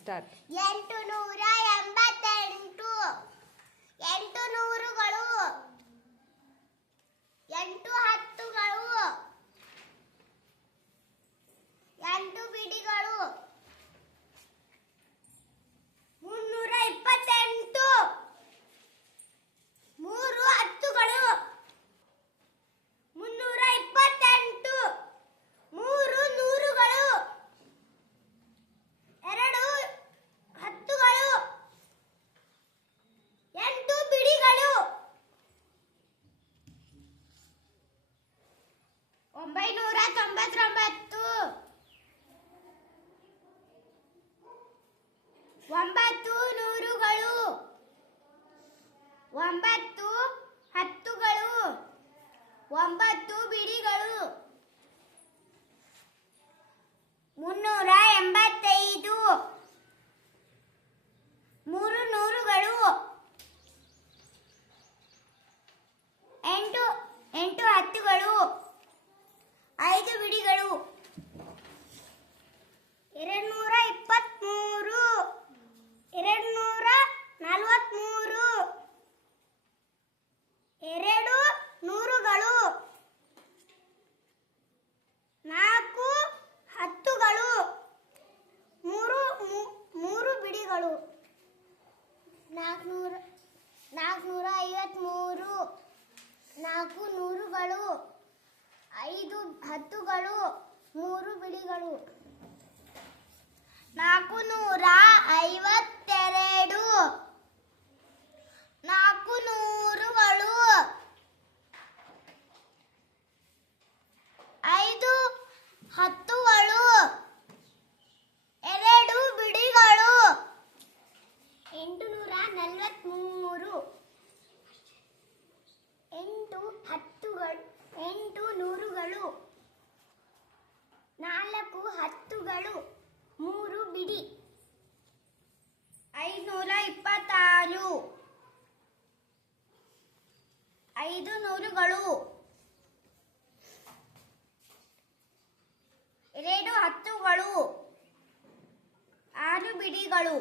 Start. 888 8 ನೂರುಗಳು, 8 ಹತ್ತುಗಳು, 8 ಬಿಡಿಗಳು, 328 3 ಹತ್ತುಗಳು, 328 3 ನೂರುಗಳು, 2 ಹತ್ತುಗಳು, 8 ಬಿಡಿಗಳು, 999 9 ನೂರುಗಳು, 9 ಹತ್ತುಗಳು, 9 ಬಿಡಿಗಳು, 385 3 ನೂರುಗಳು, 8 ಹತ್ತುಗಳು, 5 ಬಿಡಿಗಳು, 223 243 2 ನೂರುಗಳು, 4 ಹತ್ತುಗಳು, 3 ಬಿಡಿಗಳು, 453 4 ನೂರುಗಳು, 5 ಹತ್ತುಗಳು, 3 ಬಿಡಿಗಳು, 452 4 ನೂರುಗಳು, 5 ಹತ್ತುಗಳು, 2 ಬಿಡಿಗಳು, 843 8 ಹತ್ತುಗಳು, 8 ನೂರುಗಳು, 4 ಹತ್ತುಗಳು, 3 ಬಿಡಿ, 526 5 ನೂರುಗಳು, 2 ಹತ್ತುಗಳು, 6 ಬಿಡಿಗಳು.